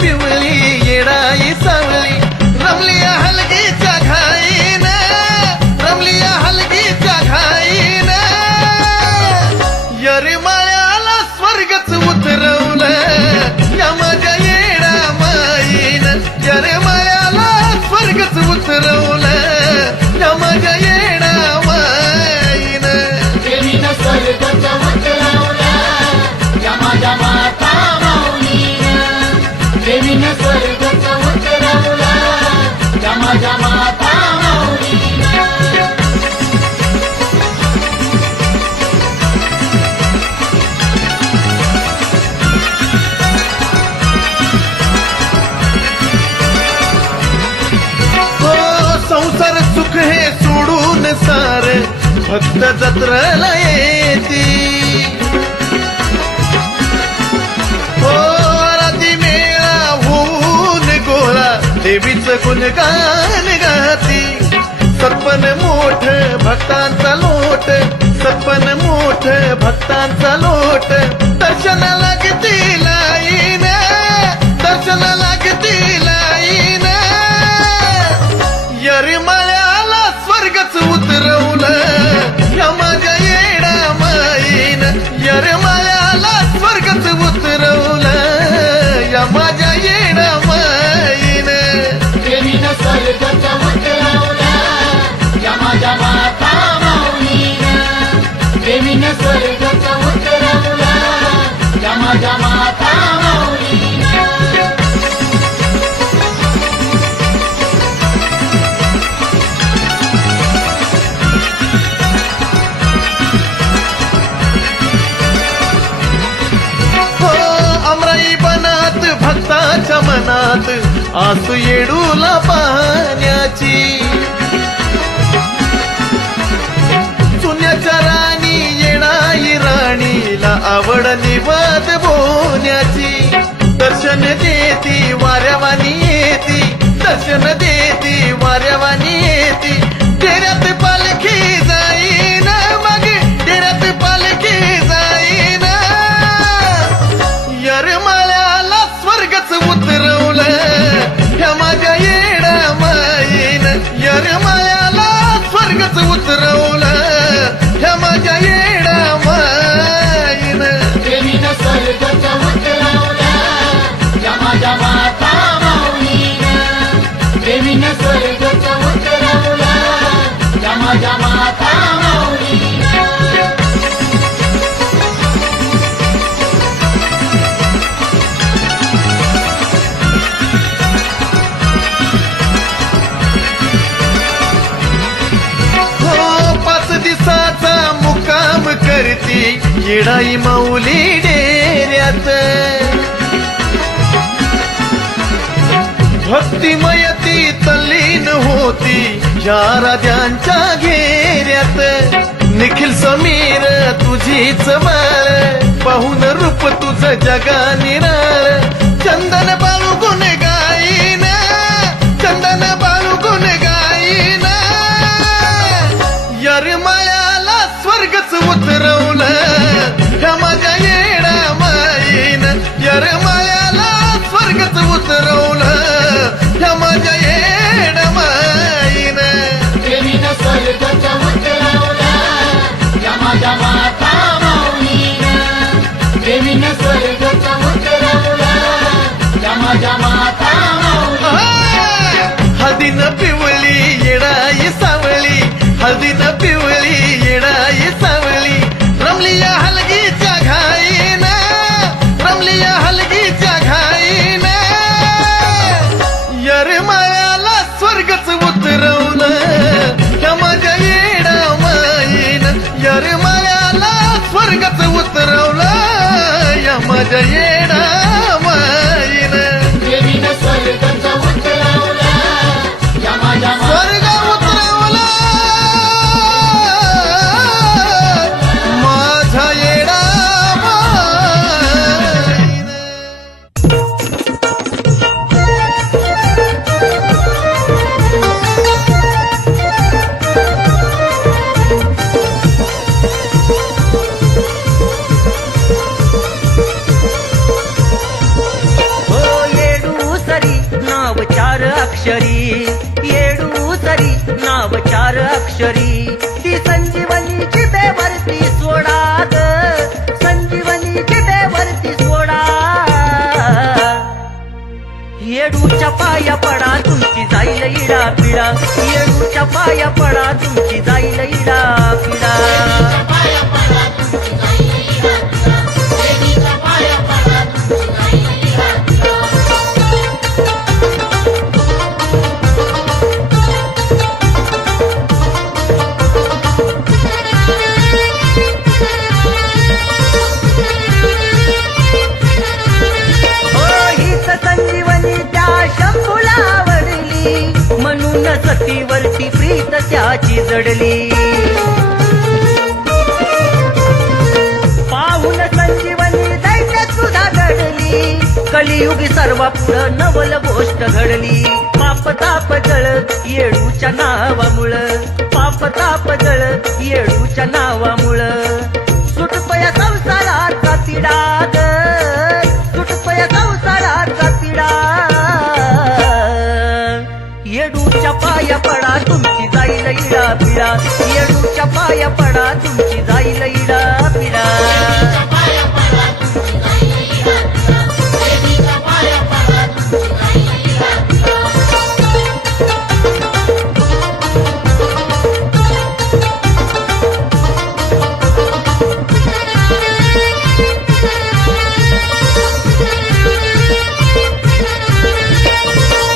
पिवळी येडाई सावळी रमली या हलगीच्या घाईन रमली या हलगीच्या घाईन यरमाळ्याला स्वर्गच उतरवलं या माझ्या येडा माईन यरमाळ्याला स्वर्गच उतरवलं या माझ्या येडा माईन देवीनं स्वर्गच उतरवलं या माझ्या माता माऊलीनं देवीनं स्वर्गच उतरवलं या माझ्या माता माऊलीनं संसार सुख हे सोडून सार भक्त जत्रेला येती हो राती मेळा होऊन गोळा देवीचं गुणगान गाती सत्पन मोठ भक्तांचा लोट सत्पन मोठ भक्तांचा लोट दर्शना लागती लाईन दर्शना लागती लाईन यरमाळ्याला स्वर्गच उतरवलं या माझ्या येडा माईन यरमाळ्याला स्वर्गच उतरवलं या माझ्या येडा माईन देवीनं स्वर्गच उतरवलं या माझ्या माता माऊलीनं देवीनं स्वर्गच उतरवलं या माझ्या माता माऊलीनं भक्ताच्या मनात आसू येडूला पाहण्याची सुन्याच्या राणी येणाई राणीला आवड निवद बोण्याची दर्शन देती वाऱ्यावानी येती दर्शन देती वाऱ्यावानी येती डेऱ्यात पालखी जाईन मग डेऱ्यात पालखी जाईन यरमाळ्याला स्वर्गच उतरवलं या माझ्या येडा माईन यरमाळ्याला स्वर्गच उतरवलं या माझ्या येडा माईन देवीनं स्वर्गच उतरवलं या माझ्या माता माऊलीनं देवीनं स्वर्गच उतरवलं या माझ्या माता माऊलीनं मुक्काम करती येडाई माऊली डेऱ्यात भक्तिमयती तल्लीन होती या राजांच्या घेऱ्यात निखिल समीर तुझीच माळ पाहून रूप तुझं जगा निराळ चंदन बाळू गुण गाईन चंदन बाळू गुण गाईन यरमाळ्याला स्वर्गच उतरवलं या माझ्या येडा माईन यरमाळ्याला स्वर्गच उतरवलं या माझ्या येडा माईन देवीनं स्वर्गच उतरवलं या माझ्या माता माऊलीनं देवीनं स्वर्गच उतरवलं या माझ्या माता माऊलीनं हळदीन पिवळी येडाई सावळी हळदीन पिवळी येडाई सावळी रमली या हलगीच्या घाईन रमली या हलगीच्या घाईन यरमाळ्याला स्वर्गच उतरवलं या माझ्या येडा माईन यरमाळ्याला स्वर्गच उतरवलं या माझ्या येडा माईन देवीनं स्वर्गच उतरवलं या माझ्या स्वर्ग उतरवलं माझा येडा माईन चार अक्षरी येडू सरी नाव चार अक्षरी ती संजीवनीची बेवरती सोडा ग संजीवनीची बेवरती सोडा येडूच्या पाया पडा तुमची जाईल इडा पिडा येडूच्या पाया पडा तुमची जाईल इडा पिडा पाया पडा तुमची जाईल इडा देवीच्या पाया पडा तुमची जाईल हो हीच संजीवनी त्या शंभूला आवडली म्हणून सतीवरती प्रीत त्याची जडली पाहून संजीवनी दैत्य सुद्धा घडली कलियुगी सर्व पुढं नवल गोष्ट घडली पाप ताप जळ येडूच्या नावामुळं पाप ताप जळ येडूच्या नावामुळं सुटपया संसाराचा तिडा ग सुटपया संसाराचा तिडा येडूच्या पाया पडा तुमची जाईल इडा पिडा येडूच्या पाया पडा तुमची जाईल इडा पिडा पाया पडा तुमची जाईल इडा देवीच्या पाया पडा तुमची जाईल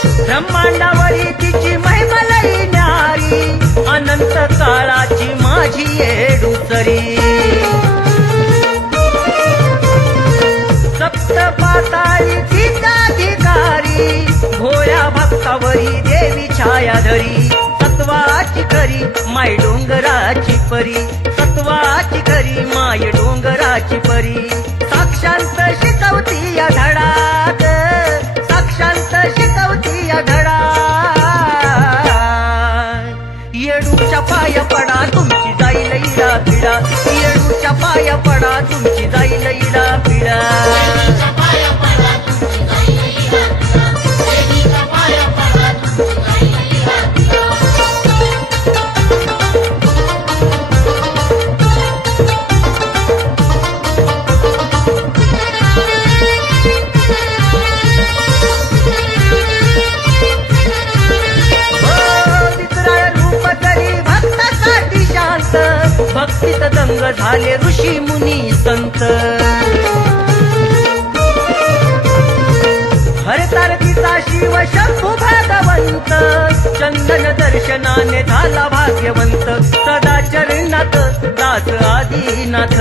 ब्रह्मांडावरी तिची महिमा लई न्यारी अनंत काळाची माझी येडू सरी सप्त पाताळी तिचा अधिकारी भोळ्या भक्तावरी देवी छायाधरी सत्वाची खरी माय डोंगराची परी सत्वाची खरी माय डोंगराची परी साक्षांत शिकवती या धडात साक्षांत शिकवती या धडा येडूच्या पाया पडा तुमची जाईल इडा पिडा येडूच्या पाया पडा तुमची जाईल इडा पिडा पाया पडा तुमची जाईल इडा देवीच्या पाया पडा तुमची जाईल वितराळ रूप करी भक्तासाठी शांत भक्तीत दंग झाले ऋषी मुनी संत हरतार तिचा शिव शंभू भागवंत चंदन दर्शनाने झाला भाग्यवंत सदा चरणात दास आदिनाथ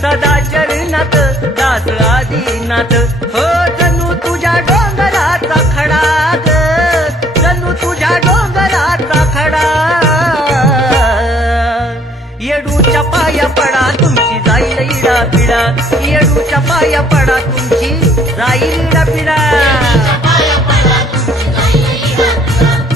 सदा चरणात दास आदिनाथ हो जणू तुझ्या डोंगराचा खडा ग जणू तुझ्या डोंगराचा खडा येडूच्या पाया पडा तुमची जाईल इडा पिडा येडूच्या पाया पडा तुमची जाईल इडा पिडा पाया पडा तुमची जाईल इडा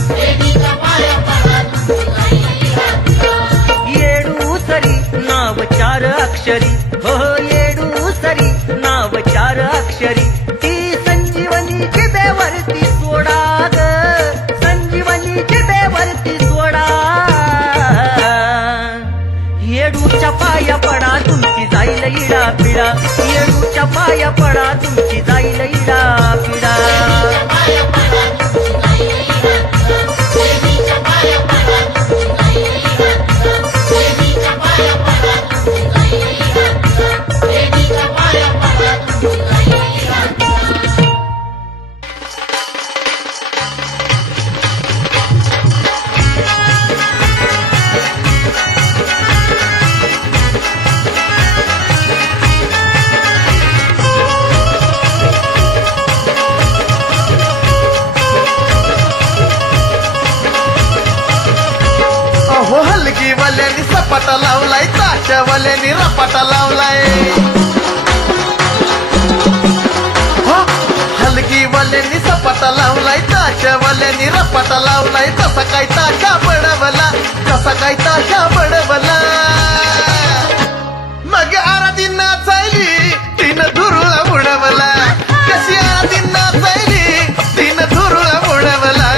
देवीच्या पाया पडा तुमची जाईल येडू सरी नाव चार अक्षरी हो येडू सरी नाव चार अक्षरी ती संजीवनीची बेवरती सोडा ग संजीवनीची बेवरती सोडा येडूच्या पाया पडा तुमची जाईल इडा पिडा येडूच्या पाया पडा तुमची जाईल इडा पिडा पाया पडा तुमची जाईल इडा देवीच्या पाया पडा तुमची जाईल देवीच्या पाया पडा तुमची जाईल देवीच्या पाया पडा तुमची जाईल अहो हलगी वाल्यानी सपाटा लावलाय ताच्या वाल्यानी रपाटा लावलाय हो हलगी वाल्यानी सपाटा लावलाय ताच्या वाल्यानी रपाटा लावलाय कसा काय ताशा बडवला कसा काय ताशा बडवला मग आराधी नाचायली तिनं धुरुळा उडवला कशी आराधी नाचायली तिनं धुरुळा उडवला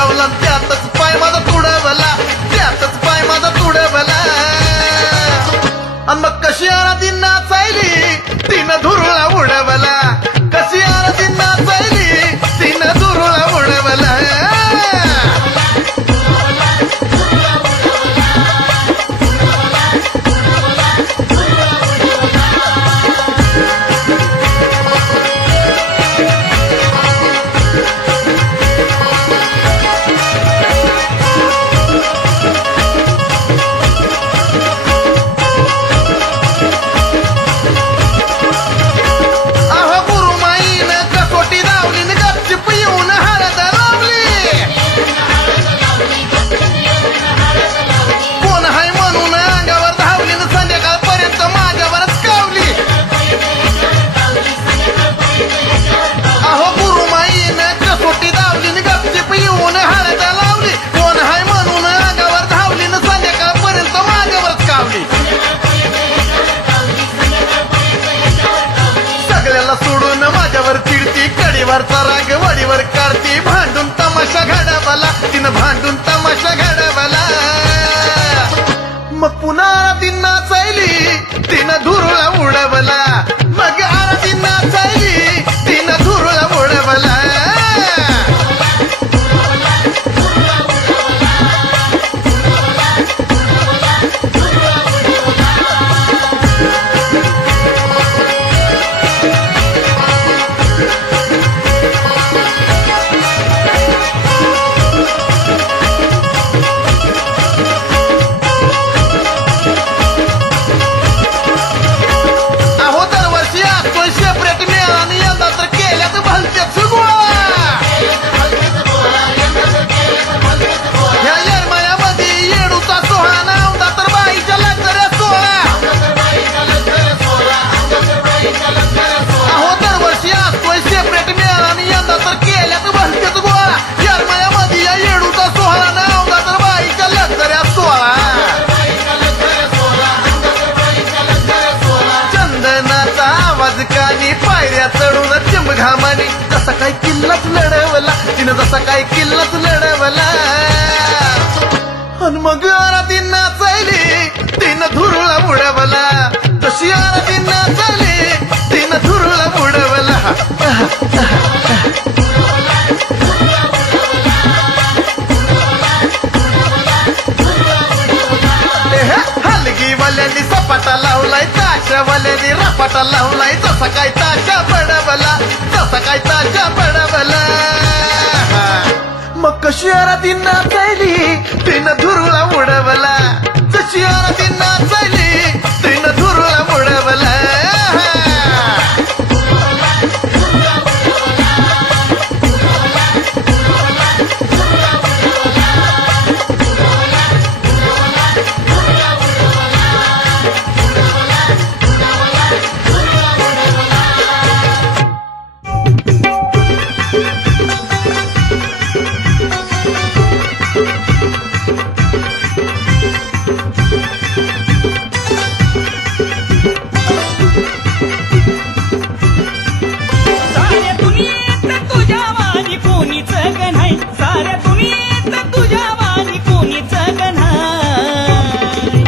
ठेवला आणि त्यातच पाय माझा तुडवला, त्यातच पाय माझा तुडवला. आणि मग कशी आरती नाचायली तिनं धुरळा उडवला, कशी आरती नाचायली तिनं धुरळा उडवला. अहो गुरुमाईनं कसोटी दावली न गपचिप येऊन हळद लावली. कोण हाय म्हणून अंगावर धावली न संध्याकाळपर्यंत माझ्यावरच कावली. अहो गुरुमाईनं कसोटी दावली न गपचिप येऊन हळद लावली. कोण हाय म्हणून अंगावर धावली न संध्याकाळपर्यंत माझ्यावरच कावली. सगळ्याला सोडून माझ्यावर चिडती, कडीवरचा राग वडीवर काढती. भांडून तमाशा घडवला तिनं, भांडून तमाशा घडवला. मग पुन्हा आरती नाचायली तिनं धुरळा उडवला, मग आरती नाचायली तिनं धुरळा उडवला. अहो दरवर्षी असतोय सेपरेट मेळा आणि यंदा तर केल्यात भलत्याच गोळा. ह्या येरमाळ्यामध्ये येडूचा सोहळा नव्हता तर बाईच्या लग्नाऱ्या सोहळा. अहो दरवर्षी असतोय सेपरेट मेळा आणि यंदा तर केल्यात भलत्याच गोळा. येरमाळ्यामध्ये या येडूचा सोहळा नव्हता तर बाईच्या लग्नाऱ्या सोहळा. चंदनाचा आवाज कानी पायऱ्या चढून चिमघामानी जसा काय किल्लाच लढवला तिनं, जसा काय किल्लाच लढवला. आणि मग आरती नाचायली तिनं धुरळा उडवला, तशी आरती नाचायली तिनं धुरळा उडवला. हलगीवाल्यांनी सपाटा लावलाय, ताशावाल्यांनी रपाटा लावलाय. जसा काय ताशा पडवला, जसा काय ताशा पडवला. मग कशी आरती नाचायली तिनं धुरळा उडवला, जशी आरती नाचायली तिनं धुरळा उडवला. साऱ्या दुनियेत तुझ्या वाणी कोणीच ग नाही, साऱ्या दुनियेत तुझ्या वाणी कोणीच ग नाही.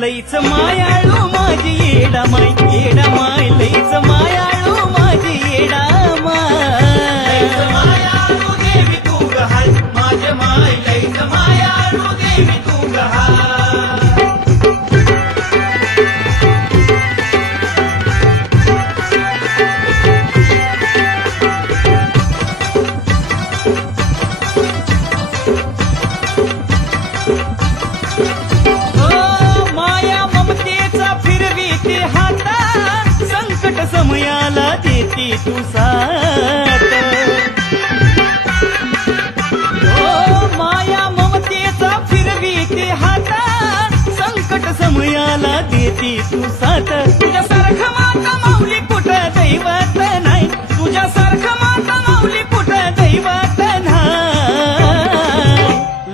लईच मायाळू माझी येडा माय, येडा माय, लईच मायाळू माझी येडा माय. मायाळू देवी तू ग हाय, माझ्या माय लईच मायाळू देवी तू ग हाय. ओ माया ममतेचा फिरवीते हाता, संकट समयाला देते तू साथ. ओ माया ममतेचा फिरवीते हाता, संकट समयाला देते तू साथ. तुझ्यासारखं माता माऊली कुठं दैवत नाही, तुझ्यासारखं माता माऊली कुठं दैवत नाही.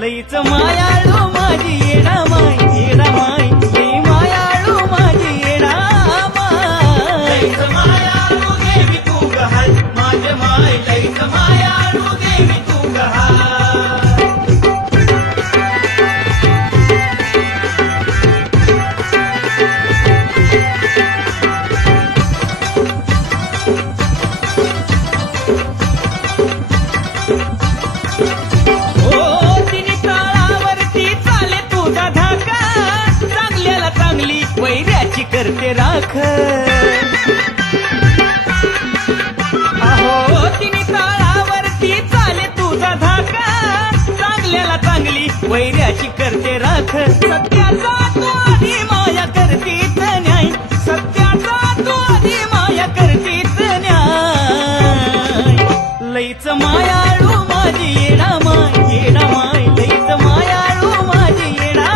लईच मायाळू माझी येडा माय, येडा माय, लई मायाळू माझी येडा माय. लईच मायाळू देवी तू ग हाय, माझ्या माय लईच मायाळू देवी तू ग हाय. चांगली वैऱ्याची करते राख सत्याचा तो आधी माया करतीच न्याय सत्याचा तो आधी माया करतीच न्याय लईच मायाळू माझी येडा माय लईच मायाळू माझी येडा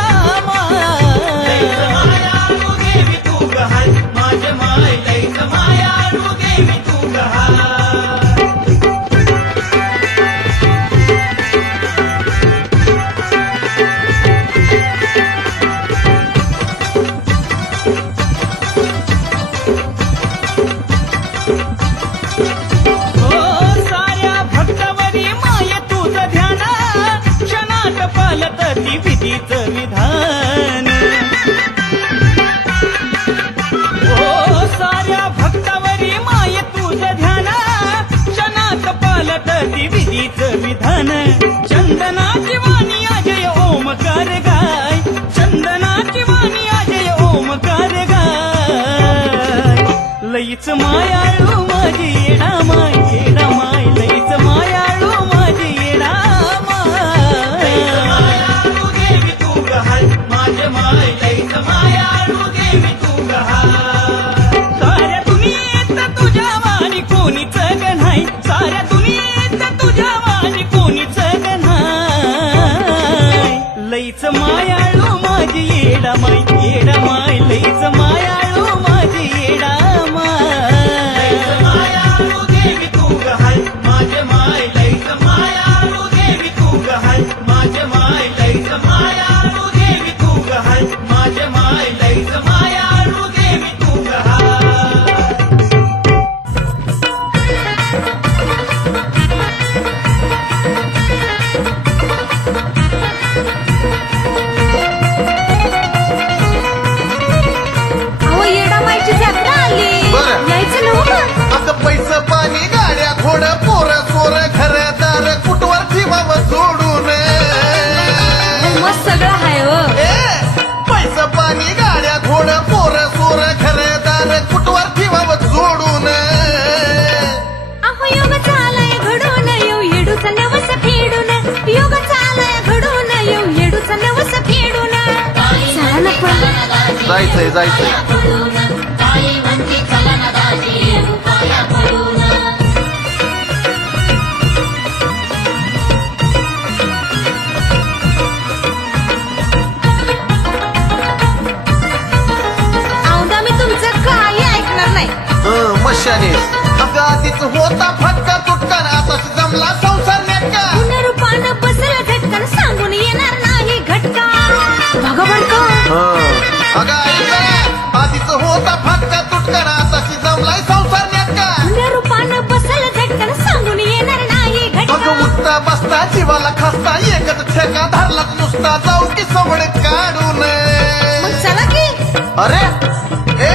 मायाळू देवी तू गहाय माझ्या माय लईच मायाळू देवी तू गहाय हो साऱ्या भक्तावरी माय तुझं ध्यान क्षणात पालत ती विधीच विधान हो साऱ्या भक्तावरी माय तुझं ध्यान क्षणात पालत ती विधीच विधान चंदनाची वाणी अजय ओमकार गाय चंदनाची वाणी अजय ओमकार गाय लईच मायाळू माझी येडा माय लईच मायाळू माझी येडा मायाळू देवी तू गहाय माझ्या माय लईच मायाळू देवी तू गहाय साऱ्या दुनियेत तुझ्या वाणी कोणीच गणाय साऱ्या दुनियेत तुझ्या वाणी कोणीच गणाय लईच मायाळू माझी येडा माय लईच मायाळू माझी येडा मायाळू देवी तू गहाय माझ्या माय लईच मायाळू देवी तू गहाय माझ्या माय लईच मायाळू देवी तू गहाय माझ्या माय लईच मायाळू देवी तू गहाय अहो येडा मायची जत्रा आली बरं. यायचं नव्हतं अगं पैसा पाणी गाड्या घोडं पोरं सोरं घरदार कुठवर ठेवावं सोडून मस्त सगळं हाय हो पैसा पाणी गाड्या घोडं पोरं सोरं घरदार कुठवर ठेवावं सोडून अहो योग चालाय घडून येऊ येडूचा नवस फेडून योग चालाय घडून येऊ येडूचा नवस फेडून चला ना पण जायचंय ताई म्हणती चला ना दाजी पाया पडून औंदा मी तुमचं काही ऐकणार नाही मशाने अगं आधीच होता फटका तुटका आता जमला संसार नेटका पुनरुपान बसलं झटकन सांगून येणार नाही घटका भगवान का अगं ऐका आधीच होता फटका तुटका आता जमलाय संसार नेटका पुनरुपान बसलं झटकन सांगून येणार नाही अगं घटका उठता बसता जीवाला खसता एकच ठेका धरलाच नुसता जाऊ की सवड काढून मग चला की अरे ए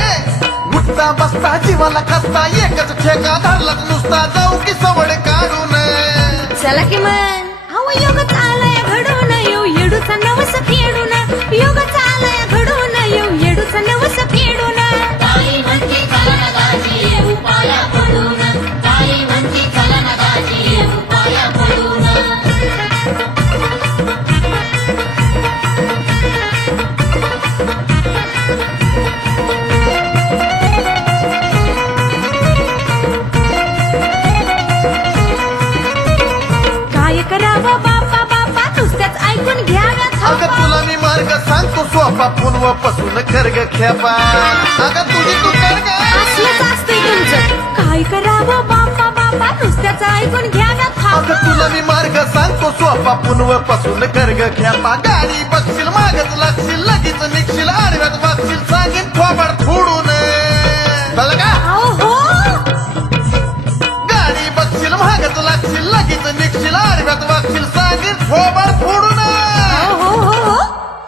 उठता बसता जीवाला खसता एकच ठेका धरलाच नुसता जाऊ की सवड काढून चला की मन अहो योग चालाय घडून येऊ येडूचा नवस फेडून योग चालाय घडून येऊ येडूचा नवस फेडून ताई म्हणती चला ना दाजी पाया पडून ताई म्हणती चला ना दाजी पाया पडून काय करावं बापा बापा नुसत्याच ऐकून घ्याव्यात अगं तुला मी मार्ग सांगतो सोपा पुनव पासून खर्ग खेपा अगं तुझी तू कर ग असलंच असतंय तुमचं काय करावं बापा बापा नुसत्याच ऐकून घ्याव्यात अगं तुला मी मार्ग सांगतो सोपा पुनव पासून खर्ग खेपा गाडी बघशील मागच लागशील लगेच निघशील आडव्यात वागशील सांगेन थोबाड फोडून कळलं का अहो हो गाडी बघशील मागच लागशील लगेच निघशील आडव्यात वागशील सांगेन थोबाड फोडून हो हो हो हो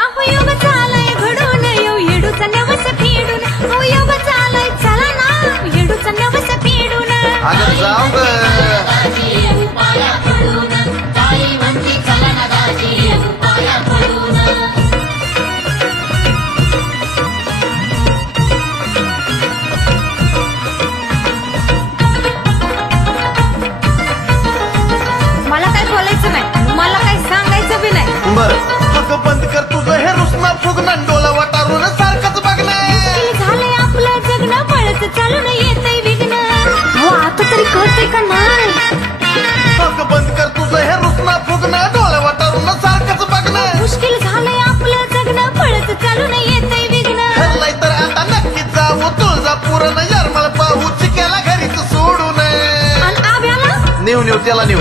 अहो योग चालाय घडून येऊ येडूचा नवस फेडून अहो योग चालाय चला ना येडूचा नवस फेडून अगं जाऊ ग दाजी पाया पडून ताई म्हणती चला ना दाजी पाया पडून त्याला नेऊ.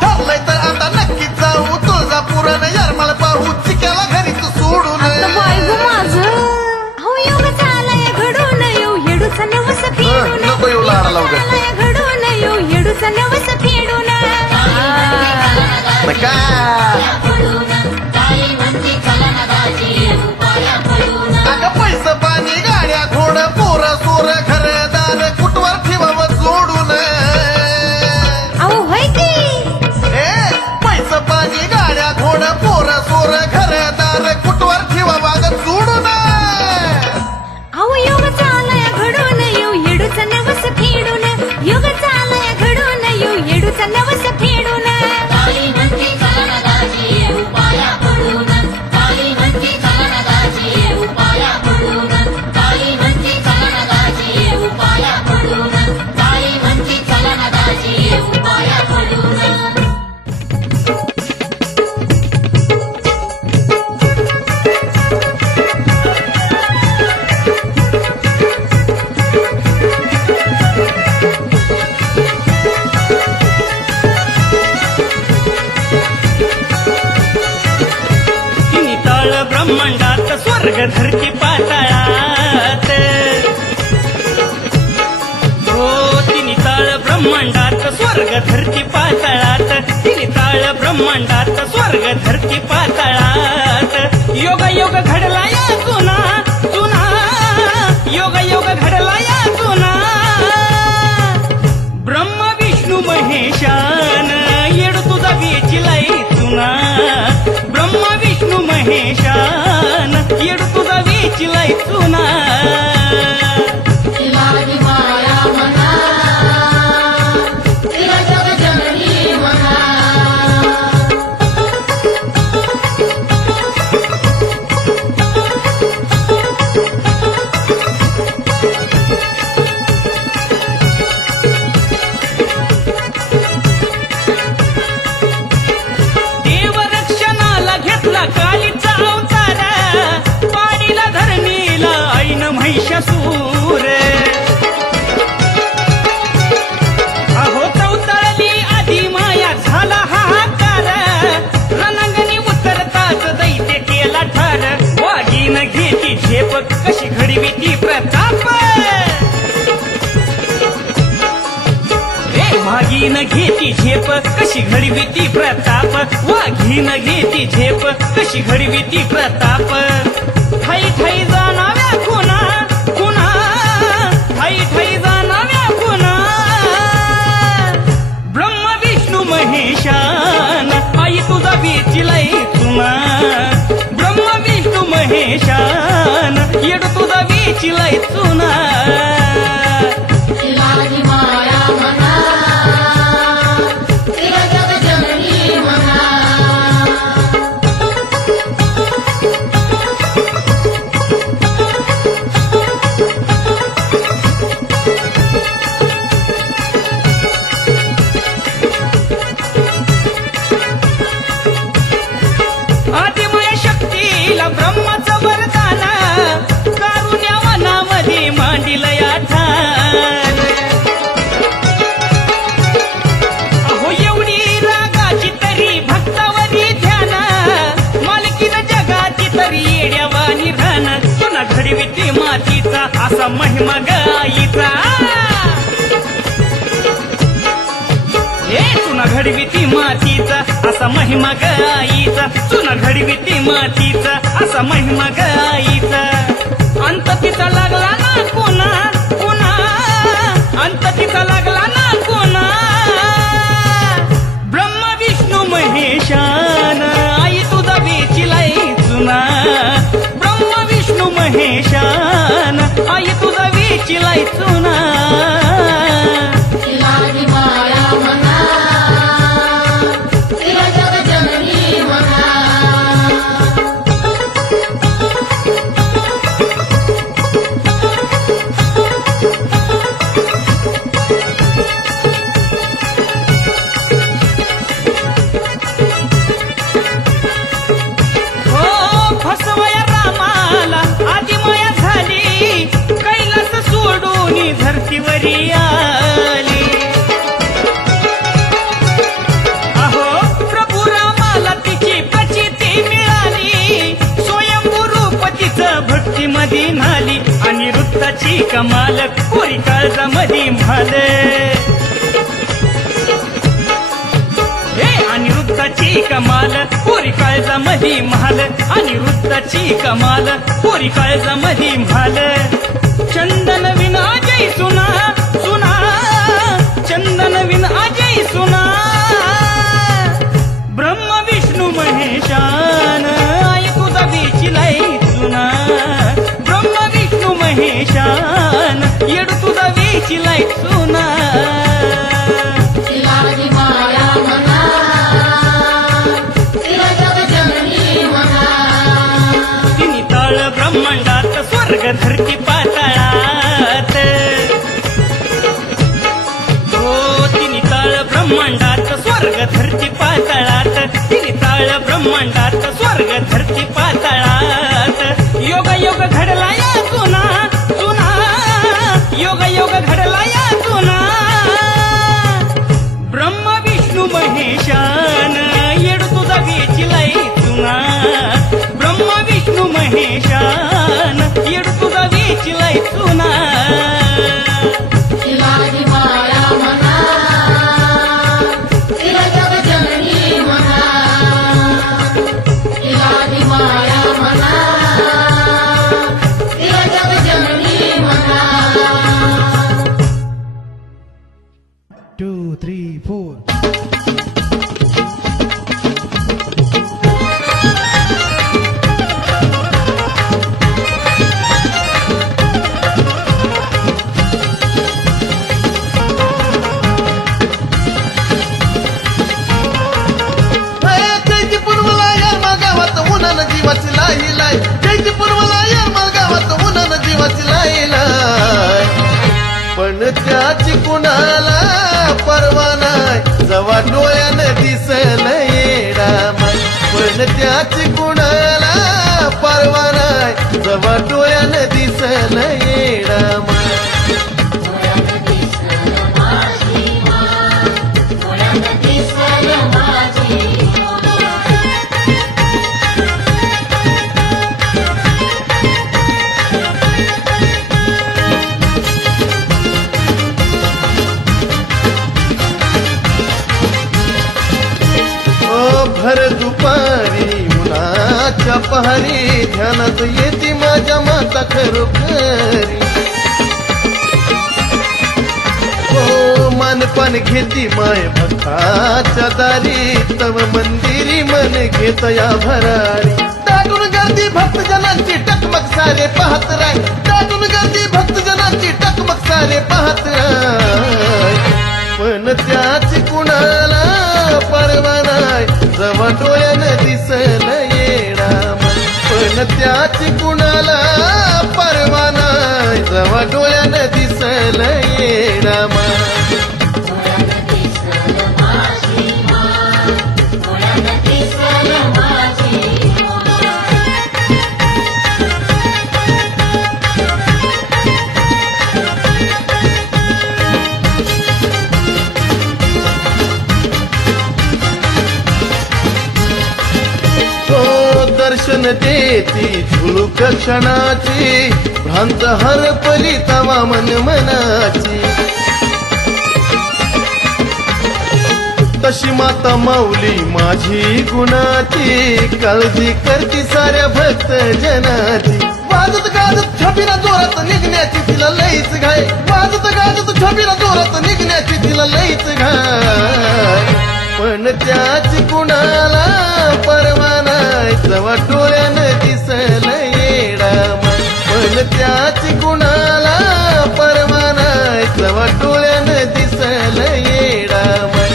ठरलंय तर आता नक्कीच जाऊ तुळजापुरानं यरमाळ पाहू चिक्याला घरी तू सोडून. बाय ग माझं हो योग चालाय घडून येऊ येडूचा नवस फेडून. नको येऊ लाडाला उगाच. चालाय घडून येऊ येडूचा नवस फेडून. अगं पैसे पाणी गाड्या घोड पोर सोर घरदार कुठवर ठेवावं जोडून. अहो होय की पैसे पाणी गाड्या घोड पोर सोर घरदार कुठवर ठेवावं अगं जोडून. अहो योग चालाय घडून येऊ येडूचा नवस फेडून. योग चालाय घडून येऊ येडूचा नवस फेडून. तिन्ही तळ ब्रह्मांडात स्वर्ग धरती पाताळात. हो तिन्ही तळ ब्रह्मांडात स्वर्ग धरती पाताळात. तिन्ही तळ ब्रह्मांडात स्वर्ग धरती पाताळात. योग योग घडला या जुना जुना. योग योग घडला या जुना. ब्रह्म विष्णू महेशान येड तुझा वेचिलाई चुना. ब्रह्म विष्णू महेशान येड तुझा वेचिलाई चुना. देवरक्षणाला घेतला कालीचा अवतार. पाडीला धरणीला ऐन महिषासूर. अहो चौतळली आधी माया झाला हाहाकार. रणांगणी उतरताच दैत्य केला ठार. वाघीन घेती झेप कशी घडवी ती प्रताप. वाघीन घेती झेप कशी घडवी ती प्रताप. वाघीन घेती झेप कशी घडवी ती प्रताप. ठाई ठाई जाणाव्या खुना खुना. ठाई ठाई जाणाव्या खुना. ब्रह्म विष्णू महेशान आई तुझा वेचिलाई चुना. ब्रह्म विष्णू महेशान येड तुझा वेचिलाई चुना. आदिमय शक्तीला ब्रह्माचं वरदान. कारुण्या वनामध्ये मांडिल या ठाण. अहो एवढी रागाची तरी भक्तावरी ध्यान. मालकीन जगाची तरी येड्यावानी रान. तुला घडवी ती मातीचा असा महिमा गाईचा. चुना घडवी ती मातीचा असा महिमा गाईचा. चुना घडवी ती मातीचा असा महिमा गाईचा. अंत तिचा लागला ना कोणा कोणा. अंत तिचा लागला ना कोणा. ब्रह्म विष्णू महेशान आई तुझा वेचिलाई चुना. ब्रह्म विष्णू महेशान आई तुझा वेचिलाई चुना. धरतीवरी आली. मधी नाली अनिरुद्धाची कमाल पोरी काळजामधी म्हाल हे अनिरुद्धाची कमाल पोरी काळजामधी म्हाल अनिरुद्धाची कमाल पोरी काळजामधी म्हाल चंदन विन अजय सुना सुना चंदन विन अजय सुना ब्रह्म विष्णू महेशान आई तुझा वेचिलाय सुना ब्रह्म विष्णू महेशान येडू तुझा वेचिलाय सुना तिलाची माया मना तिला जग जननी मना तिन्ही तळ ब्रह्मांडात स्वर्ग धरती पाताळात हो तिन्ही तळ ब्रह्मांडात स्वर्ग धरती पाताळात तिन्ही तळ ब्रह्मांडात स्वर्ग धरती पाताळात योग योग घडला या सुना सुना योग योग घडला या सुना ब्रह्म विष्णू महेशान येडू तुझा वेचिलाय सुना ब्रह्म विष्णू महेशान येडू तुझा वेचिलाय सुना तिलाची माया मना तिला जग जननी मना तिलाची माया मना तिला जग जननी मना 2, 3, 4 जयची पूर्वला या गावात उन्हानं जीवाची लाई लाई जयची पूर्वला या गावात उन्हानं जीवाची लाई लाई पण त्याची कुणाला परवा नाही जवा डोळ्यानं दिसल येडामाय पण त्याची कुणाला परवा नाही जवा डोळ्यानं दिसल येडामाय भर दुपारी उन्हाच्या पहारी ध्यानात येते माझ्या माता खरोखरी हो मानपान घेती माय भक्ताच्या दारी तव मंदिरी मन घेत या भरारी दाटून गर्दी भक्तजनांची टकमक सारे पाहत राय दाटून गर्दी भक्तजनांची टकमक सारे पाहत राय पण त्याची कुणाला परवा नाही जवा डोळ्यानं दिसल येडामाय पण त्याची कुणाला परवा नाही जवा डोळ्यानं दिसल येडामाय दर्शन देती झुळूक क्षणाची भ्रांत हरपली तवा मन मनाची तशी माता माऊली माझी गुणाची काळजी करती साऱ्या भक्त जनाची वाजत गाजत छबिना जोरात निघण्याची तिला लईच घाय वाजत गाजत छबिना जोरात निघण्याची तिला लईच घाय पण त्याची कुणाला परवा नाही जवा डोळ्यानं दिसल येडामाय पण त्याची कुणाला परवा नाही जवा डोळ्यानं दिसल येडामाय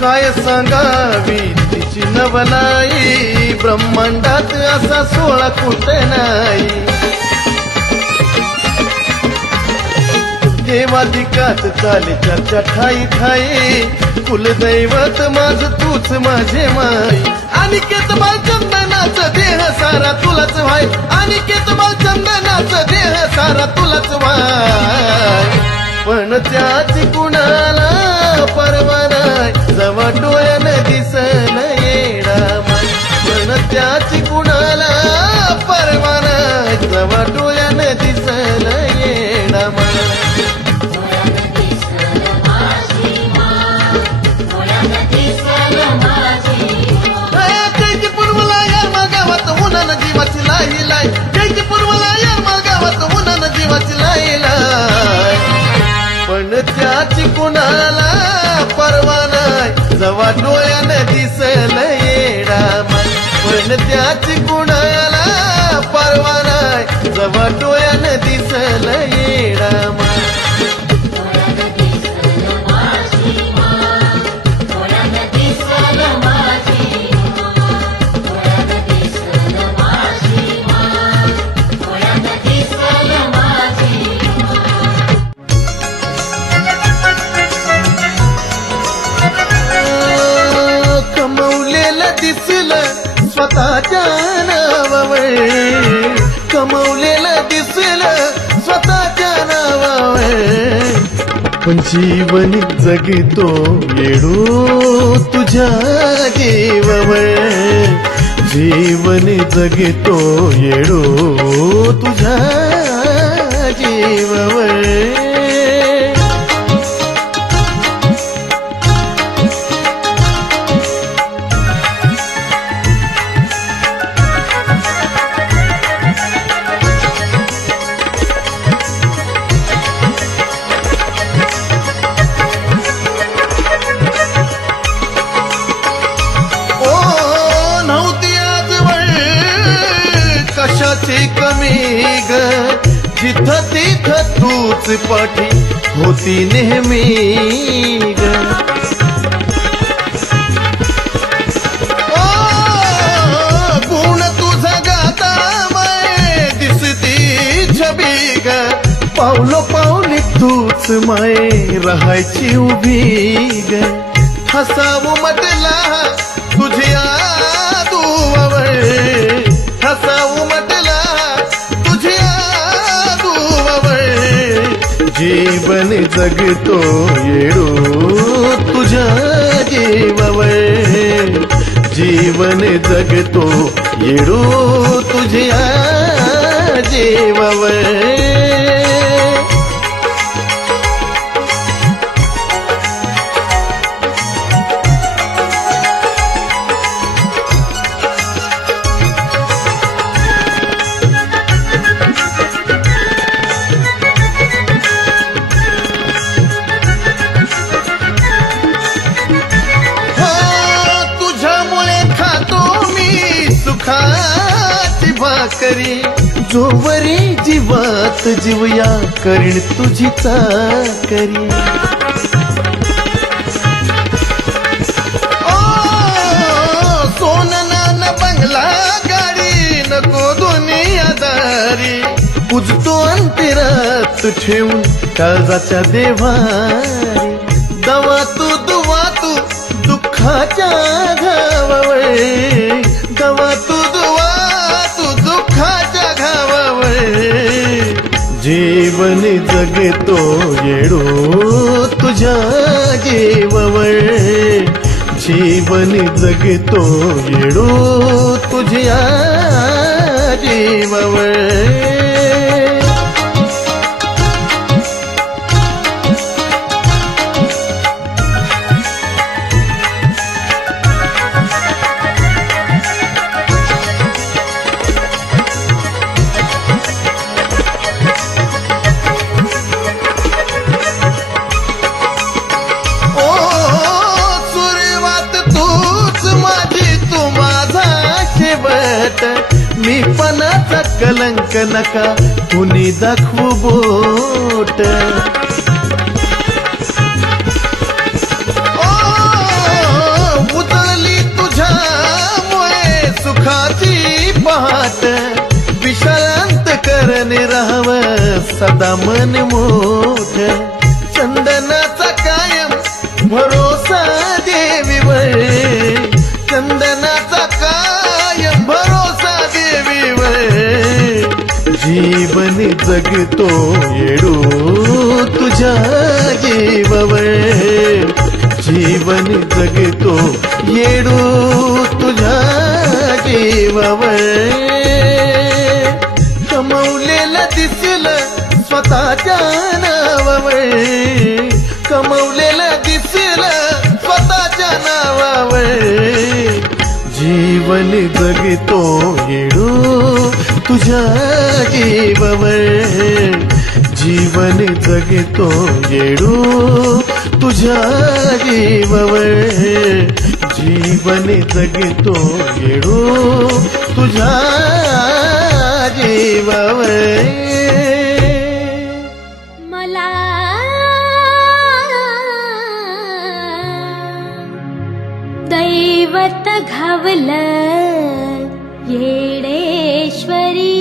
काय सांगावी तिची नवलाई ब्रह्मांडात असा सोळा कुठे नाही देवाधिकात चाले चर्चा ठाई ठाई कुलदैवत माझ तूच माझे माई अनिकेत बालचंदनाच देह सारा तुलाच व्हाय अनिकेत बालचंदनाच देह सारा तुलाच व्हाय पण त्याची कुणाला परवा नाही जवा डोळ्यानं दिसन येडा माय पण त्याची कुणाला परवा नाही जवा डोळ्यानं दिसन येडा माय कैची पूर्वला या गावात उन्हानं जीवाची लाई लाई कैची पूर्वला या गावात उन्हानं जीवाची लाई लाई पण त्याची कुणाला परवा नाही जवा डोळ्यानं दिसल येडा माय पण त्याची कुणाला परवा नाही जवा डोळ्यानं दिसल येडा माय दिसलं स्वतःच्या नावावर कमवलेलं दिसलं स्वतःच्या नावावर पण जीवन जगतो येडो तुझ्या जीवावर जीवन जगतो येडो तुझ्या जीवावर कशाची कमी ग जिथं तिथं तूच पाठी होती नेहमी ग गुण तुझा गाता माय दिसती छबी ग पावलो पावली तूच माय राहायची उभी ग हसावं म्हटला तुझ्या दुवावर हसावं म्हटला तुझ्या दुवावर जीवन जगतो येडो तुझ्या जीवावर जीवन जगतो येडो तुझ्या जीवावर सुखाची भाकरी जोवरी जीवात जीवया करीन तुझी चाकरी सोनं नाणं बंगला गाडी नको दुनियादारी पूजतो अंतरात ठेवून काळजाच्या देवारी दवा तू दुःखाच्या घावावर दवा तू दुःखाच्या घावावर जीवन जगतो येडो तुझ्या जीवावर जीवन जगतो येडो तुझ्या जीवावर मी पणाचा कलंक नका कुणी दाखवू बोट उतरली तुझ्यामुळे सुखाची पहाट विश्रांत करणे राहावं सदा मन मोठ जगतो येडू तुझ्या जीवावर जीवन जगतो येडू तुझ्या जीवावर कमवलेलं दिसलं स्वतःच्या नावावर कमवलेलं दिसलं स्वतःच्या नावावर जीवन जगतो येडू तुझ्या जीवावर जीवन जगतो येडू तुझ्या जीवावर जीवन जगतो येडू तुझ्या जीवावर मला दैवत घावलं येडेश्वरी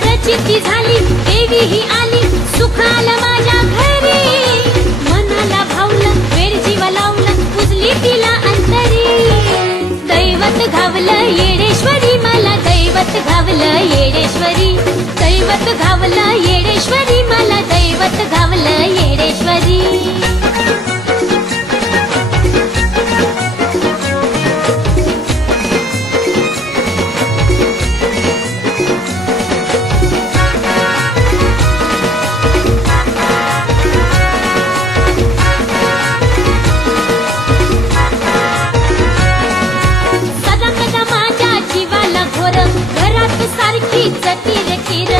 प्रचिती झाली देवी ही आली सुख आलं माझ्या घरी मनाला भावलं वेळ जीव लावलं पुजली तिला अंतरी दैवत घावलं येडेश्वरी मला दैवत घावलं येडेश्वरी दैवत घावलं येडेश्वरी मला दैवत घावलं येडेश्वरी सारखी चतीर किर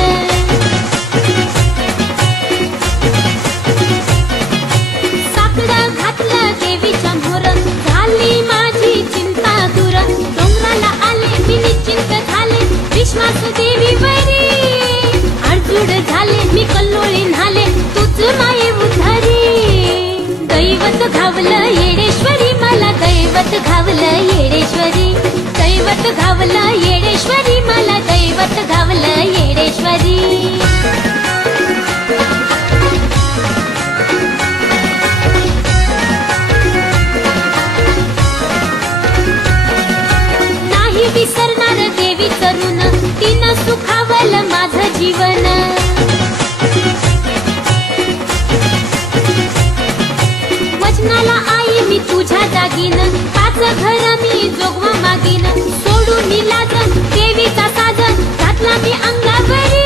साकडं घातलं देवीच्या मोर झाली माझी चिंता दूर डोंगराला आले मी निश्चिंत झाले विश्वास देवीवरी अडजूड झाले मी कल्लोळी झाले तूच माये उधारी दैवत घावलं येडेश्वरी मला दैवत घावलं येडेश्वरी दैवत घावलं येडेश्वरी मला दैवत घावलं येडेश्वरी नाही विसरणार देवी तरुण तिनं सुखावलं माझं जीवन वचनाला आई मी तुझ्या जागीन पाच घर मी जोगवा मागीन सोडून लाज देवीचा साज घातला मी अंगावरी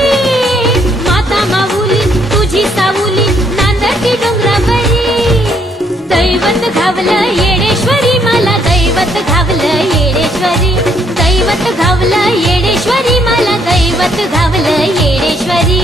माता माऊली तुझी सावली नांदती डोंगरावरी दैवत घावलं येडेश्वरी मला दैवत घावलं येडेश्वरी दैवत घावलं येडेश्वरी मला दैवत घावलं येडेश्वरी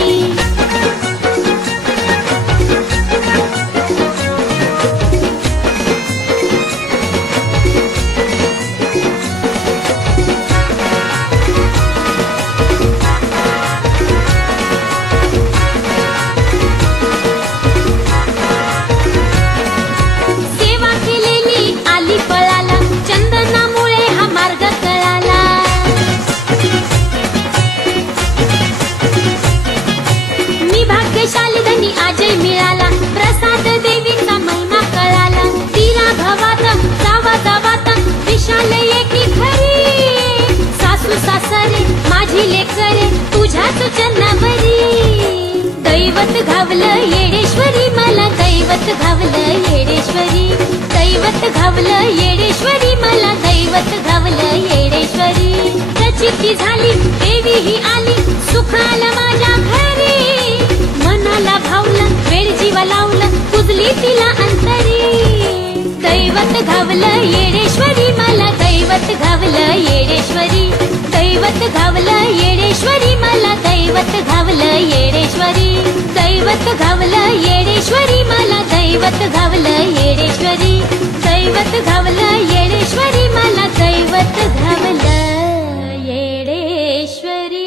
मिळाला प्रसाद देवीचा महिमा कळाला तिला भवात जावा विशाल एकी खरी सासू सासरे माझी लेकरे तुझ्याच चरणावरी दैवत घावलं येडेश्वरी मला दैवत घावलं येडेश्वरी दैवत घावलं येडेश्वरी मला दैवत घावलं येडेश्वरी प्रचिती झाली देवी ही आली सुख आलं माझ्या घरी मनाला भावलं वेळ जीव लावलं पुजली तिला अंतरी दैवत घावलं येडेश्वरी मला दैवत घावलं येडेश्वरी दैवत घावलं येडेश्वरी मला दैवत घावलं येडेश्वरी दैवत घावलं येडेश्वरी मला दैवत घावलं येडेश्वरी दैवत घावलं येडेश्वरी मला दैवत घावलं येडेश्वरी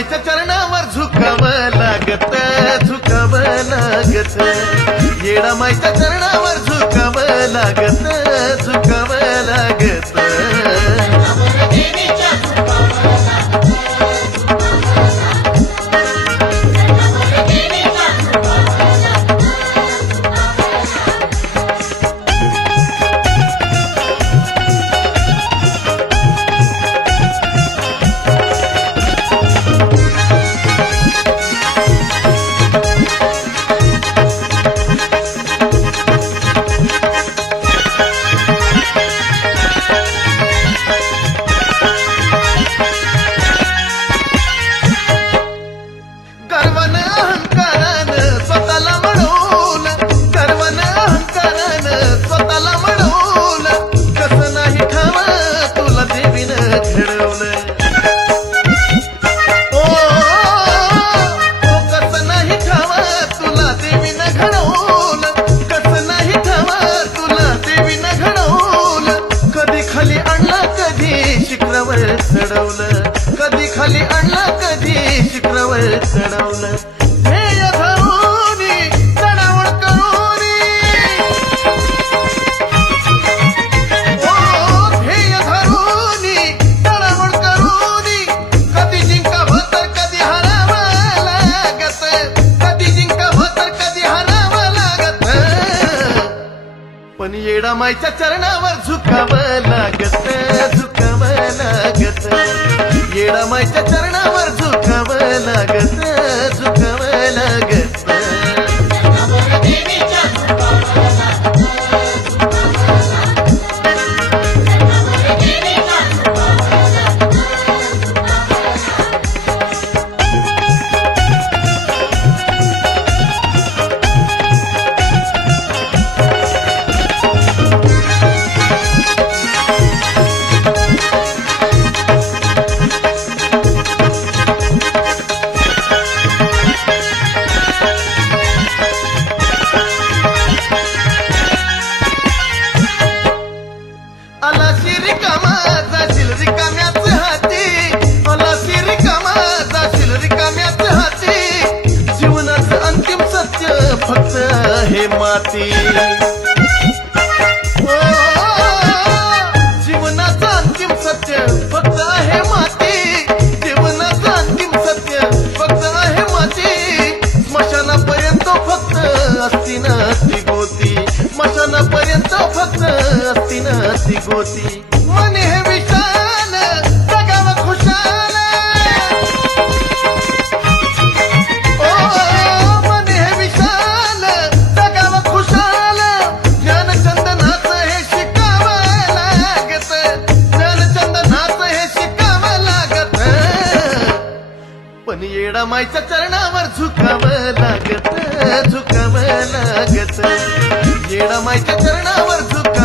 माईच्या चरणावर झुकावं लागत झुकावं लागत येडा माईच्या चरणावर झुकावं लागत झुकावं लागत गर्वन अहंकारानं स्वतःला म्हणून गर्वन अहंकारानं स्वतःला म्हणून कसं नाही ठावं तुला देवीनं घडवलं ओ कसं नाही ठावं तुला देवीनं घडवलं कसं नाही ठावं तुला देवीनं घडवलं कधी खाली आणला कधी शिखरावर चढवलं कधी खाली आणला कधी शिखरावर चढवलं ध्येय धरूनी चढावळ करूनी ओ ध्येय धरूनी चढावळ करूनी कधी जिंकावं तर कधी हरावं लागत कधी जिंकावं तर कधी हरावं लागत पण येडा माईच्या चरणावर झुकावं लागत झुकावं लागत येडा माईच्या चरणावर झुकावं लागत झुकावं लागत आलाशी रिकामा जाशील रिकाम्याच हाती आलाशी रिकामा जाशील रिकाम्याच हाती जीवनाचं अंतिम सत्य फक्त आहे माती ओ, जीवनाचं अंतिम सत्य फक्त आहे माती जीवनाचं अंतिम सत्य फक्त आहे माती स्मशानापर्यंत फक्त असती ना ती गोती स्मशानापर्यंत फक्त असती ना ती गोती मन हे विशाल जगावं खुशाल ओ मन हे विशाल जगावं खुशाल ज्ञानचंदनाचं हे शिकावं लागत ज्ञानचंदनाचं हे शिकावं लागत पण येडा माईच्या चरणावर झुकावं लागत झुकावं लागत येडा माईच्या चरणावर झुकावं